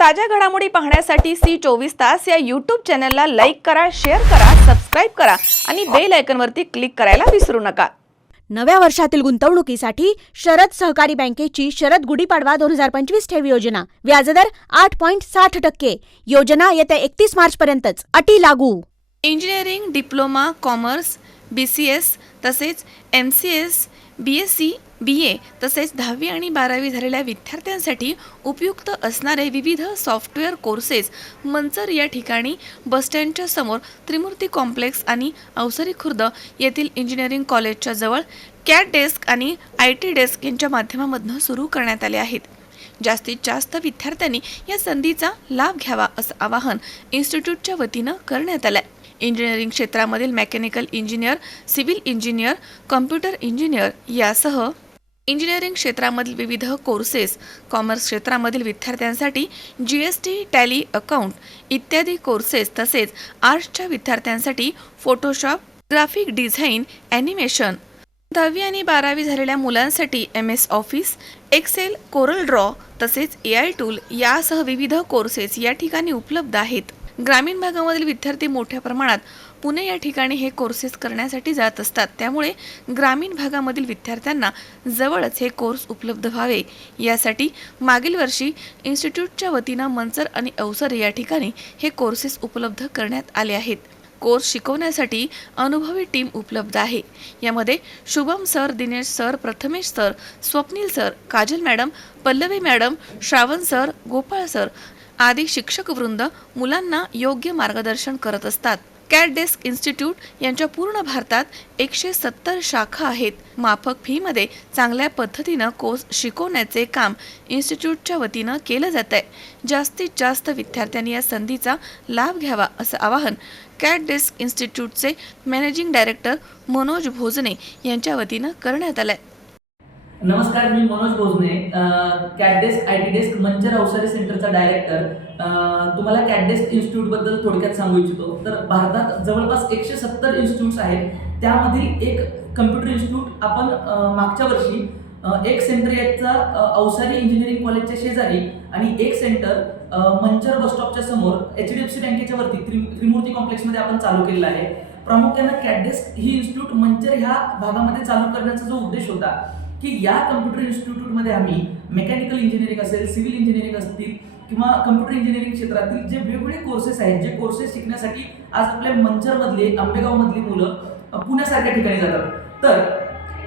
ताज्या घडामोडी पाहण्यासाठी सी24 या यूट्यूब चॅनलला लाईक करा, शेअर करा, सबस्क्राईब करा आणि बेल आयकॉनवरती क्लिक करायला विसरू नका। नव्या वर्षातील गुंतवणुकीसाठी शरद सहकारी बँकेची शरद गुढीपाडवा 2025 ठेव योजना, व्याजदर 8.60%। योजना येत्या 31 मार्च पर्यंतच, अटी लागू। इंजिनिअरिंग, डिप्लोमा, कॉमर्स, BCS तसेच MCS, BSc, BA तसेच 10वी आणि 12वी झालेल्या विद्यार्थ्यांसाठी उपयुक्त असणारे विविध सॉफ्टवेअर कोर्सेस मंचर या ठिकाणी बस स्टँडच्या समोर त्रिमूर्ती कॉम्प्लेक्स आणि अवसरी खुर्द येथील इंजिनिअरिंग कॉलेजच्या जवळ कॅट डेस्क आणि IT डेस्क यांच्या माध्यमातून सुरू करण्यात आले आहेत। जास्तीत जास्त विद्यार्थ्यांनी या संधीचा लाभ घ्यावा असं आवाहन इन्स्टिट्यूटच्या वतीनं करण्यात आलं आहे। इंजिनिअरिंग क्षेत्रामधील mechanical engineer, civil engineer, computer engineer यासह इंजिनिअरिंग क्षेत्रामधील विविध कोर्सेस, कॉमर्स क्षेत्रामधील विद्यार्थ्यांसाठी GST, टॅली, अकाउंट इत्यादी कोर्सेस तसेच आर्ट्सच्या विद्यार्थ्यांसाठी फोटोशॉप, ग्राफिक डिझाईन, ॲनिमेशन, 10वी आणि 12वी झालेल्या मुलांसाठी MS office, Excel, Corel Draw तसेच AI टूल यासह विविध कोर्सेस या ठिकाणी उपलब्ध आहेत। ग्रामीण भागामधील विद्यार्थी मोठ्या प्रमाणात पुणे या ठिकाणी हे कोर्सेस करण्यासाठी जात असतात, त्यामुळे ग्रामीण भागामधील विद्यार्थ्यांना जवळच हे कोर्स उपलब्ध व्हावे यासाठी मागील वर्षी इन्स्टिट्यूटच्या वतीनं मंचर आणि अवसर या ठिकाणी हे कोर्सेस उपलब्ध करण्यात आले आहेत। कोर्स शिकवण्यासाठी अनुभवी टीम उपलब्ध आहे। यामध्ये Shubham sir, Dinesh sir, Prathamesh sir, Swapnil sir, Kajal madam, Pallavi madam, Shravan sir, Gopal sir आदी शिक्षक वृंद मुलांना योग्य मार्गदर्शन करत असतात। कॅट डेस्क इन्स्टिट्यूट यांच्या पूर्ण भारतात 170 शाखा आहेत। माफक फीमध्ये चांगल्या पद्धतीनं कोर्स शिकवण्याचे काम इन्स्टिट्यूटच्या वतीनं केलं जात आहे। जास्तीत जास्त विद्यार्थ्यांनी या संधीचा लाभ घ्यावा असं आवाहन कॅट डेस्क इन्स्टिट्यूटचे मॅनेजिंग डायरेक्टर मनोज भोजने यांच्या वतीनं करण्यात आलंय। नमस्कार, मी Manoj Bhojane, CAD desk IT desk Manchar Avsari सेंटरचा डायरेक्टर। तुम्हाला कॅट डेस्क इन्स्टिट्यूट बद्दल थोडक्यात सांगू इच्छितो। तर भारतात जवळपास 170 इन्स्टिट्यूट्स आहेत, त्यामधील एक कम्प्युटर इन्स्टिट्यूट आपण मागच्या वर्षी एक सेंटर याचा अवसरी इंजिनिअरिंग कॉलेजच्या शेजारी आणि एक सेंटर मंचर बस स्टॉपच्या समोर HDFC बँकेच्या वरती त्रिमूर्ती कॉम्प्लेक्समध्ये आपण चालू केलेला आहे। प्रामुख्याने कॅट डेस्क ही इन्स्टिट्यूट मंचर ह्या भागामध्ये चालू करण्याचा जो उद्देश होता की या कम्प्युटर इन्स्टिट्यूटमध्ये आम्ही मेकॅनिकल इंजिनिअरिंग असेल, सिव्हिल इंजिनिअरिंग असतील किंवा कम्प्युटर इंजिनिअरिंग क्षेत्रातील जे वेगवेगळे कोर्सेस आहेत, जे कोर्सेस शिकण्यासाठी आज आपल्या मंचरमधले, आंबेगावमधली मुलं पुण्यासारख्या ठिकाणी जातात, तर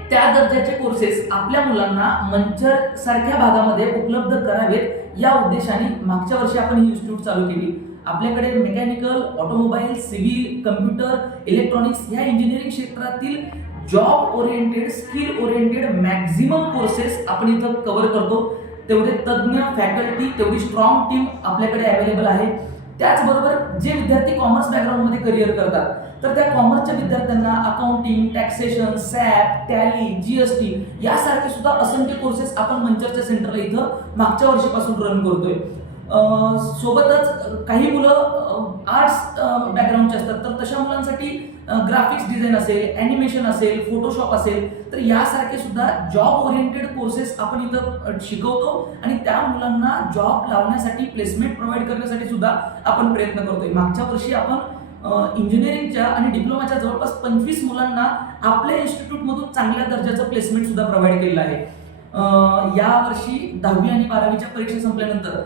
त्या दर्जाचे कोर्सेस आपल्या मुलांना मंचर सारख्या भागामध्ये उपलब्ध करावेत या उद्देशाने मागच्या वर्षी आपण ही इन्स्टिट्यूट चालू केली। आपल्याकडे mechanical, automobile, civil, computer, electronics या इंजिनिअरिंग क्षेत्रातील job oriented, skill oriented maximum courses आपण इथं कव्हर करतो। तेवढे तज्ज्ञ फॅकल्टी, तेवढी स्ट्रॉंग टीम आपल्याकडे अवेलेबल आहे। त्याचबरोबर जे विद्यार्थी कॉमर्स बॅकग्राऊंडमध्ये करिअर करतात, तर त्या कॉमर्सच्या विद्यार्थ्यांना accounting, taxation, SAP, tally, GST यासारखे सुद्धा असंख्य कोर्सेस आपण मंचरच्या सेंटरला इथं मागच्या वर्षीपासून रन करतोय। सोबतच काही मुलं आर्ट्स बॅकग्राऊंडचे असतात, तर तशा मुलांसाठी ग्राफिक्स डिझाईन असेल, ॲनिमेशन असेल, फोटोशॉप असेल, तर यासारखे सुद्धा जॉब ओरिएंटेड कोर्सेस आपण इथं शिकवतो आणि त्या मुलांना जॉब लावण्यासाठी, प्लेसमेंट प्रोव्हाइड करण्यासाठी सुद्धा आपण प्रयत्न करतोय। मागच्या वर्षी आपण इंजिनिअरिंगच्या आणि डिप्लोमाच्या जवळपास 25 मुलांना आपल्या इन्स्टिट्यूटमधून चांगल्या दर्जाचं प्लेसमेंट सुद्धा प्रोव्हाइड केलेलं आहे। या वर्षी 10वी आणि 12वीच्या परीक्षा संपल्यानंतर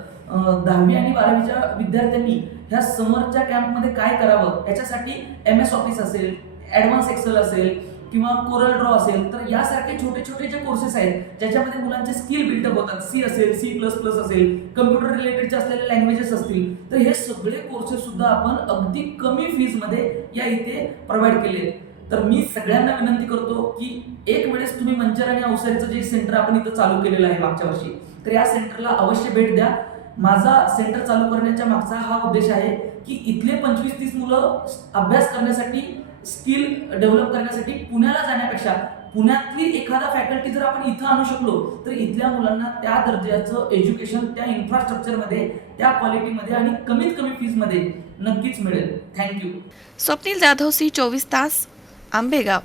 10वी आणि 12वीच्या विद्यार्थ्यांनी ह्या समरच्या कॅम्पमध्ये काय करावं याच्यासाठी MS ऑफिस असेल, ॲडव्हान्स एक्सेल असेल किंवा कोरल ड्रॉ असेल, तर यासारखे छोटे छोटे जे कोर्सेस आहेत ज्याच्यामध्ये मुलांचे स्किल बिल्डअप होतात, C असेल, C++ असेल, कम्प्युटर रिलेटेडचे असलेले लँग्वेजेस असतील, तर हे सगळे कोर्सेस सुद्धा आपण अगदी कमी फीजमध्ये या इथे प्रोव्हाइड केले आहेत। तर मी सगळ्यांना विनंती करतो की एक वेळेस तुम्ही मंचर आणि अवसरीचं जे सेंटर आपण इथं चालू केलेलं आहे मागच्या वर्षी, तर या सेंटरला अवश्य भेट द्या। माझा सेंटर चालू करण्याच्या मागचा हा उद्देश आहे की इथले 25-30 मुलं अभ्यास करण्यासाठी, स्किल डेव्हलप करण्यासाठी पुण्याला जाण्यापेक्षा पुण्यातली एखादा फॅकल्टी जर आपण इथं आणू शकलो तर इथल्या मुलांना त्या दर्जाचं एज्युकेशन त्या इन्फ्रास्ट्रक्चरमध्ये, त्या क्वालिटीमध्ये आणि कमीत कमी फीजमध्ये नक्कीच मिळेल। थँक्यू। स्वप्नील जाधव, सी24 आंबेगाव।